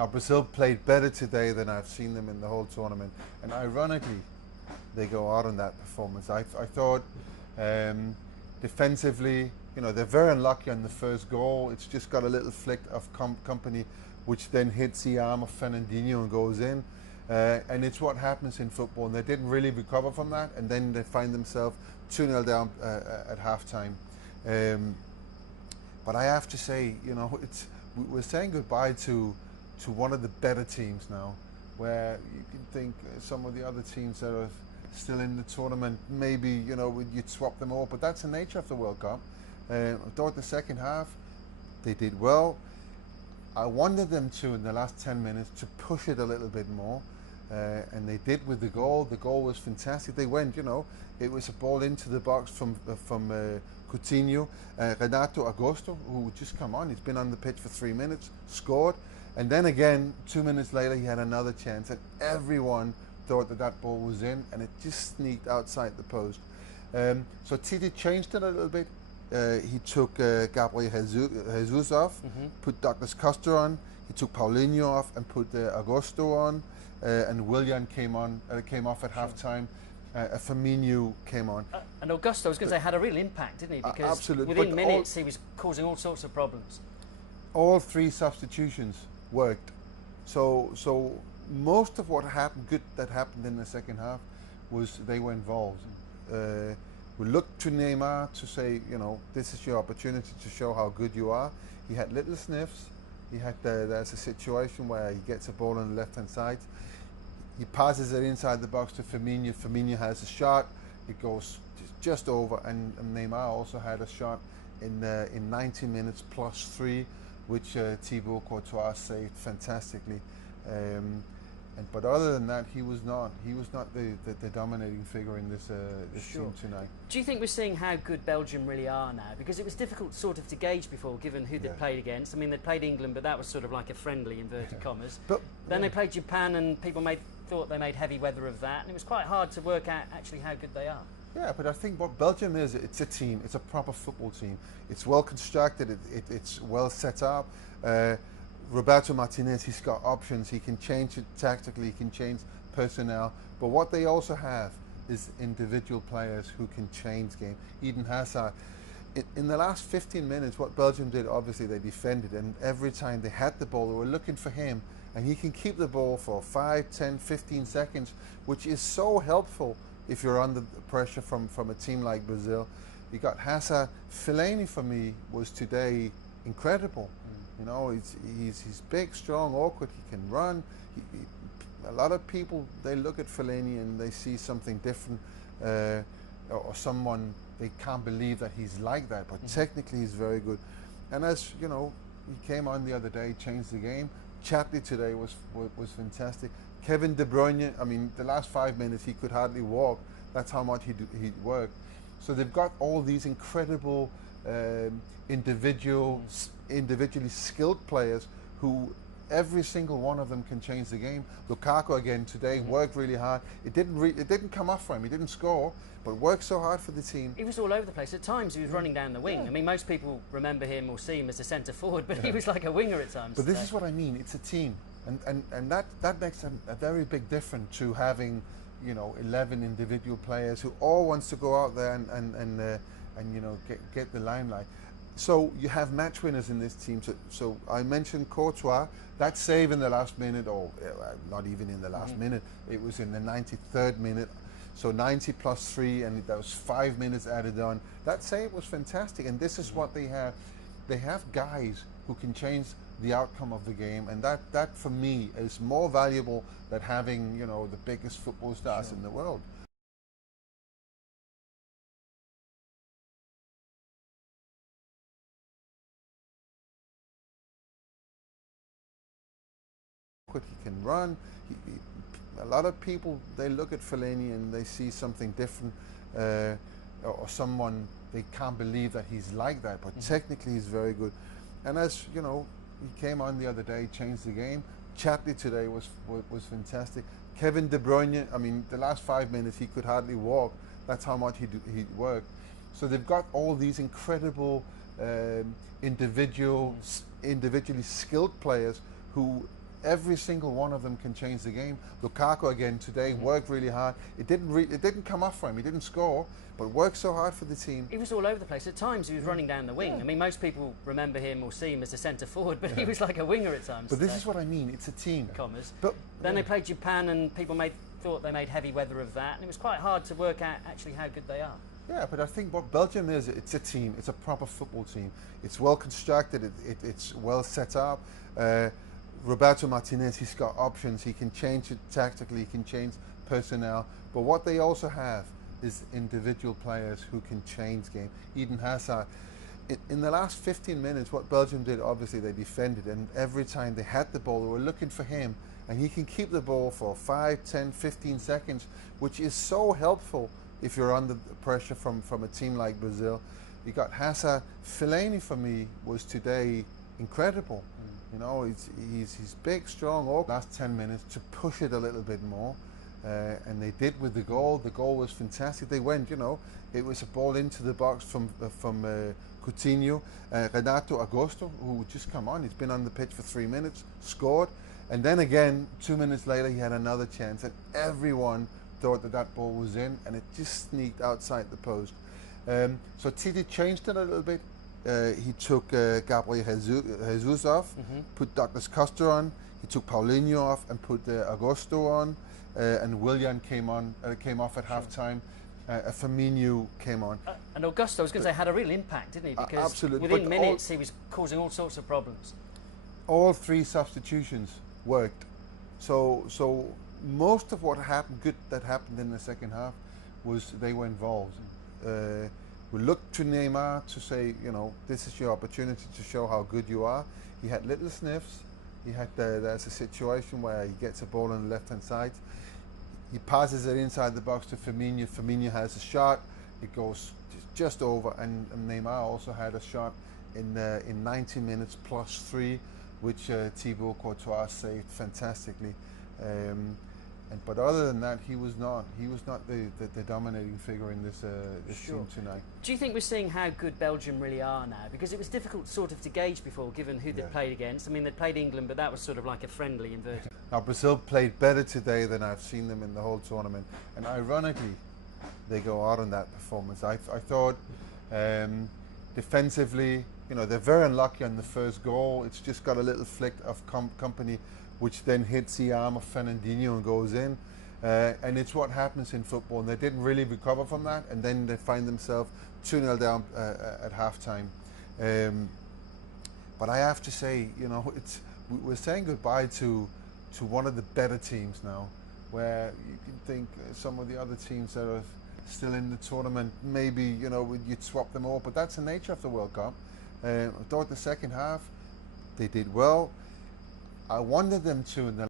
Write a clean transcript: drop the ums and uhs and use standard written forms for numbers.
Now Brazil played better today than I've seen them in the whole tournament, and ironically, they go out on that performance. I thought um, defensively, they're very unlucky on the first goal. It's just got a little flick of company, which then hits the arm of Fernandinho and goes in. And it's what happens in football, and they didn't really recover from that, and then they find themselves 2-0 down at halftime. But I have to say, we're saying goodbye to one of the better teams now, where you can think some of the other teams that are still in the tournament, maybe you'd swap them all, but that's the nature of the World Cup. I thought the second half they did well. I wanted them to, in the last 10 minutes, to push it a little bit more, and they did with the goal. The goal was fantastic. They went, it was a ball into the box from Coutinho. Renato Augusto, who just come on, he's been on the pitch for 3 minutes, scored, and then again, 2 minutes later, he had another chance, and everyone thought that ball was in, and it just sneaked outside the post. So Tite changed it a little bit. He took Gabriel Jesus off, put Douglas Costa on. He took Paulinho off and put Augusto on, and Willian came off at halftime. Firmino came on. And Augusto, I was going to say, had a real impact, didn't he? Because absolutely. within minutes he was causing all sorts of problems. All 3 substitutions worked. So most of what happened in the second half was they were involved. We looked to Neymar to say, this is your opportunity to show how good you are. He had little sniffs. There's a situation where he gets a ball on the left-hand side. He passes it inside the box to Firmino. Firmino has a shot. It goes just over. And Neymar also had a shot in 90 minutes plus 3, which Thibaut Courtois saved fantastically. But other than that, he was not the dominating figure in this team tonight. Do you think we're seeing how good Belgium really are now? Because it was difficult sort of to gauge before, given who they'd played against. I mean, they'd played England, but that was sort of like a friendly, inverted commas. But then they played Japan, and people thought they made heavy weather of that, and it was quite hard to work out actually how good they are. Yeah, but I think what Belgium is, it's a team. It's a proper football team. It's well constructed. It's well set up. Roberto Martinez, he's got options. He can change it tactically. He can change personnel. But what they also have is individual players who can change game. Eden Hazard. In the last 15 minutes, what Belgium did, obviously they defended, and every time they had the ball, they were looking for him, and he can keep the ball for 5, 10, 15 seconds, which is so helpful if you're under pressure from a team like Brazil. You got Hazard. Fellaini, for me, was today incredible. He's big, strong, awkward. He can run. A lot of people, they look at Fellaini and they see something different, or someone they can't believe that he's like that. But technically, he's very good. And as you know, he came on the other day, changed the game. Chatley today was fantastic. Kevin De Bruyne, I mean, the last 5 minutes he could hardly walk. That's how much he worked. So they've got all these incredible individually skilled players who every single one of them can change the game. Lukaku again today worked really hard. It didn't come off for him. He didn't score, but worked so hard for the team. He was all over the place. At times he was running down the wing. I mean, most people remember him or see him as a centre forward, but he was like a winger at times. But this is what I mean. It's a team, and that makes a very big difference to having 11 individual players who all wants to go out there and get the limelight. So you have match winners in this team. So I mentioned Courtois, that save in the last minute, or not even in the last minute, it was in the 93rd minute. So 90 plus 3, and there was 5 minutes added on. That save was fantastic, and this is what they have. They have guys who can change the outcome of the game, and that for me is more valuable than having the biggest football stars in the world. He can run. A lot of people, they look at Fellaini and they see something different, or someone they can't believe that he's like that. But technically, he's very good. And as you know, he came on the other day, changed the game. Chatley today was fantastic. Kevin De Bruyne, I mean, the last 5 minutes he could hardly walk. That's how much he worked. So they've got all these incredible individually skilled players who every single one of them can change the game. Lukaku again today worked really hard. It didn't come off for him. He didn't score, but worked so hard for the team. He was all over the place. At times he was running down the wing. I mean, most people remember him or see him as a centre forward, but he was like a winger at times. But this is what I mean. It's a team. Commas. But then they played Japan, and people thought they made heavy weather of that, and it was quite hard to work out actually how good they are. Yeah, but I think what Belgium is, it's a team. It's a proper football team. It's well constructed. It's well set up. Roberto Martinez, he's got options. He can change it tactically. He can change personnel. But what they also have is individual players who can change game. Eden Hazard. In the last 15 minutes, what Belgium did, obviously they defended, and every time they had the ball, they were looking for him, and he can keep the ball for 5, 10, 15 seconds, which is so helpful if you're under pressure from a team like Brazil. You got Hazard. Fellaini for me was today incredible. You know, he's big, strong. All last 10 minutes to push it a little bit more, and they did with the goal. The goal was fantastic. They went, you know, it was a ball into the box from Coutinho. Renato Augusto, who just come on, he's been on the pitch for 3 minutes, scored, and then again 2 minutes later he had another chance, and everyone thought that ball was in, and it just sneaked outside the post. So Tite changed it a little bit. He took Gabriel Jesus off, put Douglas Costa on. He took Paulinho off and put Augusto on, and Willian came off at half-time. Firmino came on. And Augusto, I was going to say, had a real impact, didn't he? Because absolutely. within minutes he was causing all sorts of problems. All 3 substitutions worked. So most of what happened in the second half was they were involved. We looked to Neymar to say, you know, this is your opportunity to show how good you are. He had little sniffs. He had there's a situation where he gets a ball on the left-hand side. He passes it inside the box to Firmino. Firmino has a shot. It goes just over, and Neymar also had a shot in 90 minutes +3, which Thibaut Courtois saved fantastically. But other than that, he was not the dominating figure in this team tonight. Do you think we're seeing how good Belgium really are now? Because it was difficult sort of to gauge before, given who they'd played against. I mean, they'd played England, but that was sort of like a friendly inverted. Now Brazil played better today than I've seen them in the whole tournament, and ironically, they go out on that performance. I thought defensively, you know, they're very unlucky on the first goal. It's just got a little flick of company, which then hits the arm of Fernandinho and goes in. And it's what happens in football. And they didn't really recover from that, and then they find themselves 2-0 down at halftime. But I have to say, you know, we're saying goodbye to one of the better teams now, where you can think some of the other teams that are still in the tournament, maybe, you know, you'd swap them all, but that's the nature of the World Cup. I thought the second half, they did well. I wanted them to in the